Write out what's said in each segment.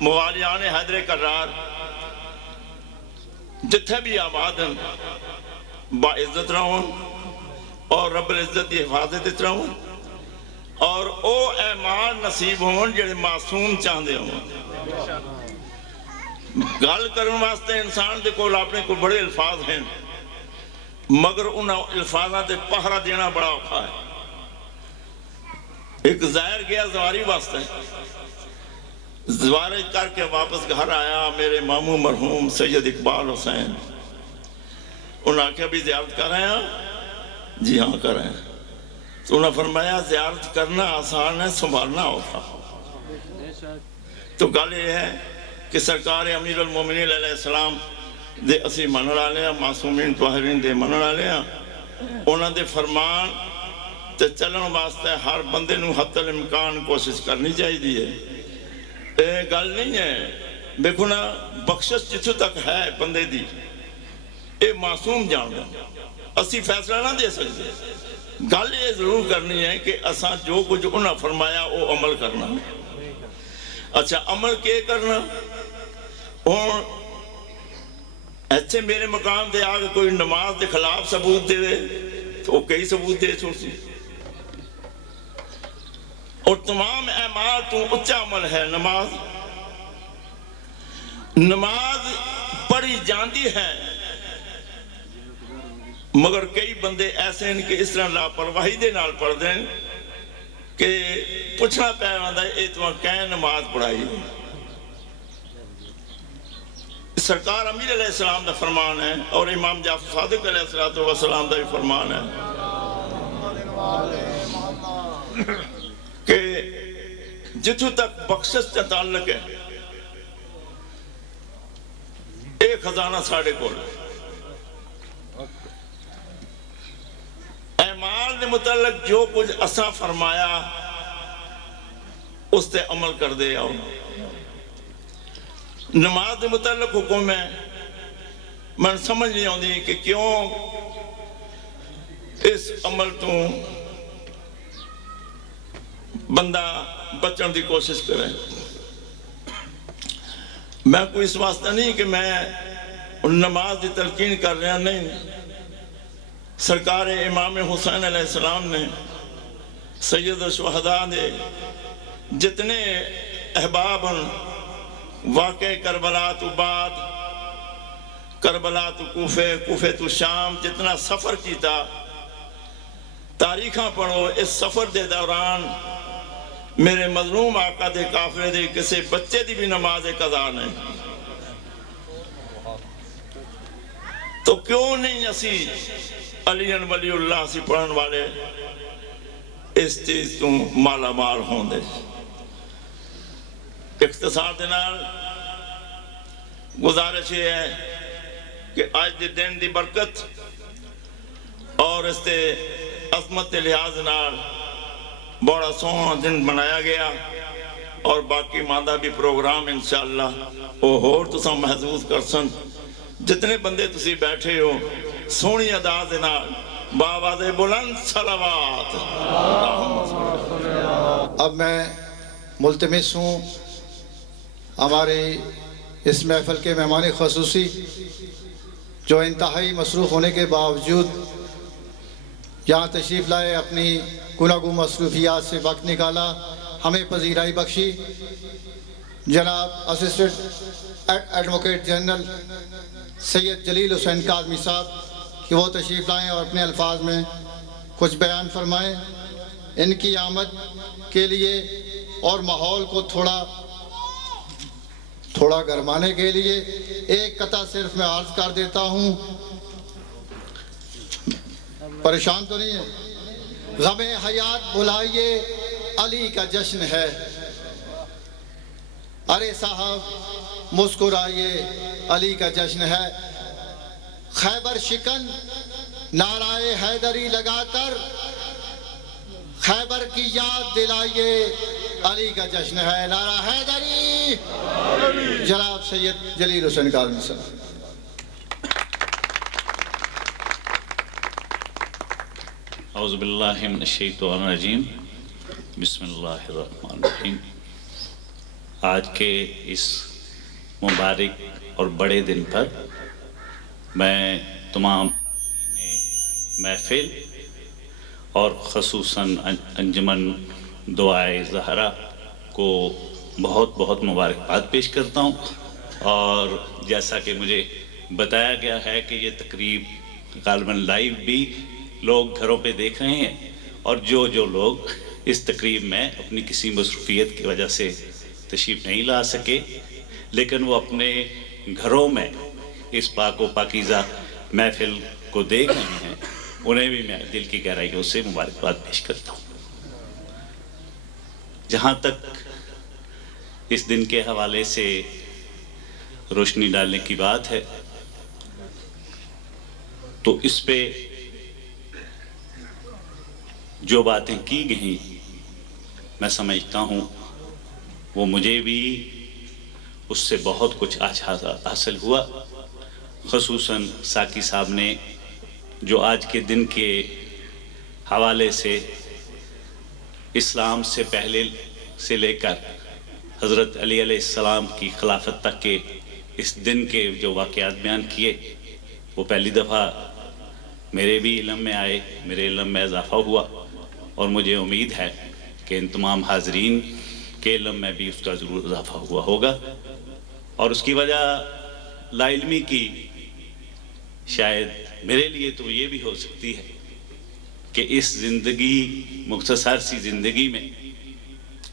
موالیان حیدر کرار جتھے بھی آبادن با عزت رہون اور رب العزت دی حفاظت رہون اور او ایمان نصیب ہون جڑے معصوم چاہندے ہون گل کرن واسطے انسان دے کول اپنے کو بڑے الفاظ ہیں مگر ان الفاظاں تے پہرا دینا بڑا اوکھا ہے ایک ظاہر گیا زواری واسطے زوارج کر کے واپس گھر آیا میرے ماموں مرحوم سید اقبال حسین انہوں نے کہا بھی زیارت کر رہے ہیں جی ہاں کر رہے ہیں تو انہوں نے فرمایا زیارت کرنا آسان ہے سنبھالنا ہوتا تو گل یہ ہے کہ سرکار امیر المومنین علیہ السلام دے اسی منن والے ہیں معصومین طاہرین دے منن والے ہیں انہوں دے فرمان تے چلن واسطے ہر بندے نو حتی الامکان کوشش کرنی چاہیے اے گل نہیں ہے دیکھو نا بخشش جتھوں تک ہے بندے دی اے معصوم جان اسی فیصلہ نہ دے سکتے گل یہ ضرور کرنی ہے کہ اساں جو کچھ انہاں فرمایا وہ عمل کرنا اچھا عمل کیا کرنا اور ایسے میرے مقام دے آگے کوئی نماز دے خلاف ثبوت دے تو وہ کئی ثبوت دے چھوڑ سی اور تمام اعمال تو اچھا عمل ہے نماز پڑھی جاندی ہے مگر کئی بندے ایسے ہیں کہ اس طرح لاپرواہی دے نال پڑھ دیں کہ پوچھنا پہ آندا ہے اے تو کہیں نماز پڑھائی سرکار امیر علیہ السلام دا فرمان ہے اور امام جعفر صادق علیہ السلام دا بھی فرمان ہے کہ جتھوں تک بخشش کا تعلق ہے ایک خزانہ ساڑھے کو اعمال دے متعلق جو کچھ اساں فرمایا اس تے عمل کر دے اور نماز دے متعلق حکم ہے میں سمجھ نہیں آؤں کہ کیوں اس عمل تو بندہ بچن دی کوشش کرے میں کوئی اس واسطہ نہیں کہ میں نماز دی تلقین کر رہا نہیں سرکار امام حسین علیہ السلام نے سید الشہداء نے جتنے احباب واقع کربلا تو بعد کربلا تو کوفے تو شام جتنا سفر کیتا تاریخاں پڑھو اس سفر دے دوران میرے مظلوم آقا دے کافرے دے کسے بچے دی بھی نماز قضا نہیں تو کیوں نہیں اسی علی ولی اللہ سی پڑھن والے اس چیز تو مالا مال ہوں دے اختصار دینال گزارش یہ ہے کہ آج دے دن دی برکت اور اس تے عظمت لحاظ نال بڑا سونا دن بنایا گیا اور باقی ماندہ بھی پروگرام انشاءاللہ وہ ہور تو سا محضوظ کرسن جتنے بندے تسی بیٹھے ہو سونی ادا نال باواز بلند صلوات اب میں ملتمس ہوں ہمارے اس محفل کے مہمان خصوصی جو انتہائی مصروف ہونے کے باوجود یہاں تشریف لائے اپنی گناہگو مصروفیات سے وقت نکالا ہمیں پذیرائی بخشی جناب اسسٹنٹ ایڈوکیٹ جنرل سید جلیل حسین کاظمی صاحب کہ وہ تشریف لائیں اور اپنے الفاظ میں کچھ بیان فرمائیں ان کی آمد کے لیے اور ماحول کو تھوڑا گرمانے کے لیے ایک قطعہ صرف میں عرض کر دیتا ہوں پریشان تو نہیں ہے غم حیات بلائیے علی کا جشن ہے ارے صاحب مسکرائیے علی کا جشن ہے خیبر شکن نعرہ حیدری لگا کر خیبر کی یاد دلائیے علی کا جشن ہے نعرہ حیدری جناب سید جلیل حسین کاظمی صاحب اعوذ باللہ من الشیطان الرجیم بسم اللہ الرحمن الرحیم آج کے اس مبارک اور بڑے دن پر میں تمام محفل اور خصوصاً انجمن دعائے زہرا کو بہت بہت مبارکباد پیش کرتا ہوں، اور جیسا کہ مجھے بتایا گیا ہے کہ یہ تقریب غالباً لائیو بھی لوگ گھروں پہ دیکھ رہے ہیں، اور جو لوگ اس تقریب میں اپنی کسی مصروفیت کی وجہ سے تشریف نہیں لا سکے لیکن وہ اپنے گھروں میں اس پاک و پاکیزہ محفل کو دیکھ رہے ہیں، انہیں بھی میں دل کی گہرائیوں سے مبارکباد پیش کرتا ہوں۔ جہاں تک اس دن کے حوالے سے روشنی ڈالنے کی بات ہے تو اس پہ جو باتیں کی گئیں میں سمجھتا ہوں وہ مجھے بھی اس سے بہت کچھ حاصل ہوا، خصوصاً ساقی صاحب نے جو آج کے دن کے حوالے سے اسلام سے پہلے سے لے کر حضرت علی علیہ السلام کی خلافت تک کے اس دن کے جو واقعات بیان کیے وہ پہلی دفعہ میرے بھی علم میں آئے، میرے علم میں اضافہ ہوا، اور مجھے امید ہے کہ ان تمام حاضرین کے علم میں بھی اس کا ضرور اضافہ ہوا ہوگا، اور اس کی وجہ لا علمی کی شاید میرے لیے تو یہ بھی ہو سکتی ہے کہ اس زندگی مختصر سی زندگی میں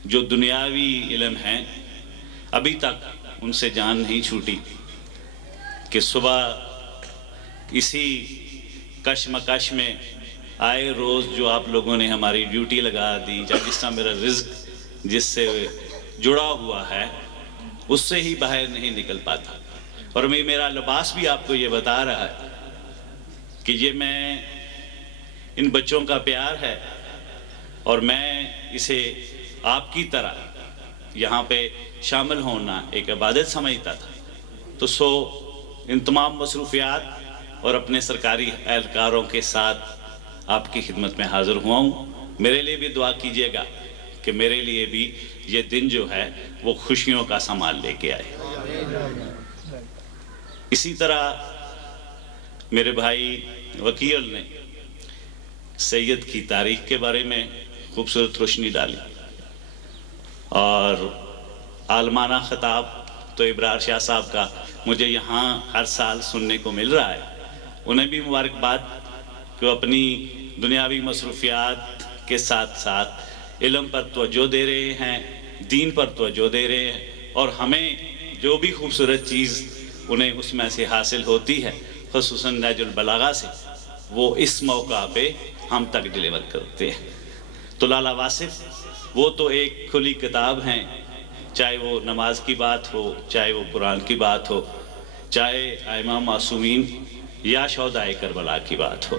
جو دنیاوی علم ہیں ابھی تک ان سے جان نہیں چھوٹی کہ صبح اسی کشمکش میں آئے روز جو آپ لوگوں نے ہماری ڈیوٹی لگا دی، یا جس طرح میرا رزق جس سے جڑا ہوا ہے اس سے ہی باہر نہیں نکل پاتا، اور میرا لباس بھی آپ کو یہ بتا رہا ہے کہ یہ میں ان بچوں کا پیار ہے، اور میں اسے آپ کی طرح یہاں پہ شامل ہونا ایک عبادت سمجھتا تھا، تو ان تمام مصروفیات اور اپنے سرکاری اہلکاروں کے ساتھ آپ کی خدمت میں حاضر ہوا ہوں۔ میرے لیے بھی دعا کیجیے گا کہ میرے لیے بھی یہ دن جو ہے وہ خوشیوں کا سامان لے کے آئے۔ اسی طرح میرے بھائی وکیل نے سید کی تاریخ کے بارے میں خوبصورت روشنی ڈالی، اور عالمانہ خطاب تو ابرار شاہ صاحب کا مجھے یہاں ہر سال سننے کو مل رہا ہے، انہیں بھی مبارکباد کہ وہ اپنی دنیاوی مصروفیات کے ساتھ ساتھ علم پر توجہ دے رہے ہیں، دین پر توجہ دے رہے ہیں، اور ہمیں جو بھی خوبصورت چیز انہیں اس میں سے حاصل ہوتی ہے خصوصاً نہج البلاغہ سے وہ اس موقع پہ ہم تک ڈیلیور کرتے ہیں۔ تو لالا واصف وہ تو ایک کھلی کتاب ہیں، چاہے وہ نماز کی بات ہو، چاہے وہ قرآن کی بات ہو، چاہے ائمہ معصومین یا شہدائے کربلا کی بات ہو،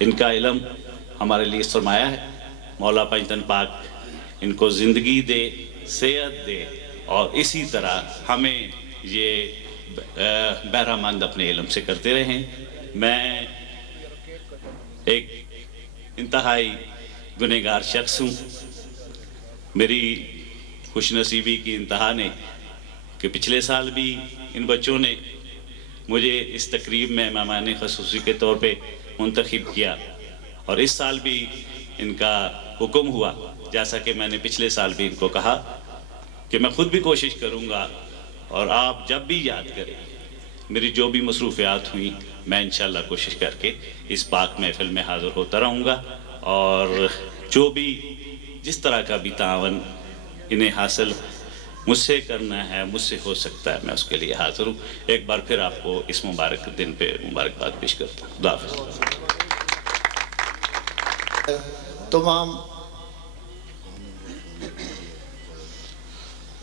ان کا علم ہمارے لیے سرمایہ ہے۔ مولا پنجتن پاک ان کو زندگی دے، صحت دے، اور اسی طرح ہمیں یہ بہرہ مند اپنے علم سے کرتے رہیں۔ میں ایک انتہائی گنہگار شخص ہوں، میری خوش نصیبی کی انتہا نے کہ پچھلے سال بھی ان بچوں نے مجھے اس تقریب میں مہمان خصوصی کے طور پہ منتخب کیا، اور اس سال بھی ان کا حکم ہوا، جیسا کہ میں نے پچھلے سال بھی ان کو کہا کہ میں خود بھی کوشش کروں گا، اور آپ جب بھی یاد کریں میری جو بھی مصروفیات ہوئیں میں انشاءاللہ کوشش کر کے اس پاک محفل میں حاضر ہوتا رہوں گا، اور جو بھی جس طرح کا بھی تعاون انہیں حاصل مجھ سے کرنا ہے، مجھ سے ہو سکتا ہے، میں اس کے لیے حاضر ہوں۔ ایک بار پھر آپ کو اس مبارک دن پہ مبارکباد پیش کرتا ہوں۔ خدا حافظ۔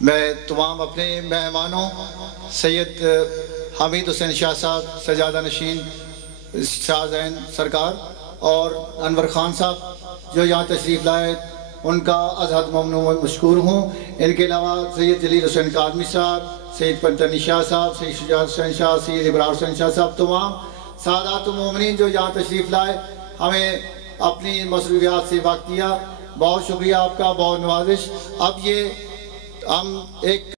میں تمام اپنے مہمانوں سید حمید حسین شاہ صاحب، سجادہ نشین شاہ زین سرکار، اور انور خان صاحب جو یہاں تشریف لائے، ان کا از حد ممنون و مشکور ہوں۔ ان کے علاوہ سید جلیل حسین کاظمی صاحب، سید پنجتن شاہ صاحب، سید شجاعت حسین شاہ، سید ابرار حسین شاہ صاحب، تمام سادات و مومنین جو یہاں تشریف لائے، ہمیں اپنی مصروفیات سے وقت دیا، بہت شکریہ آپ کا، بہت نوازش۔ اب یہ ہم ایک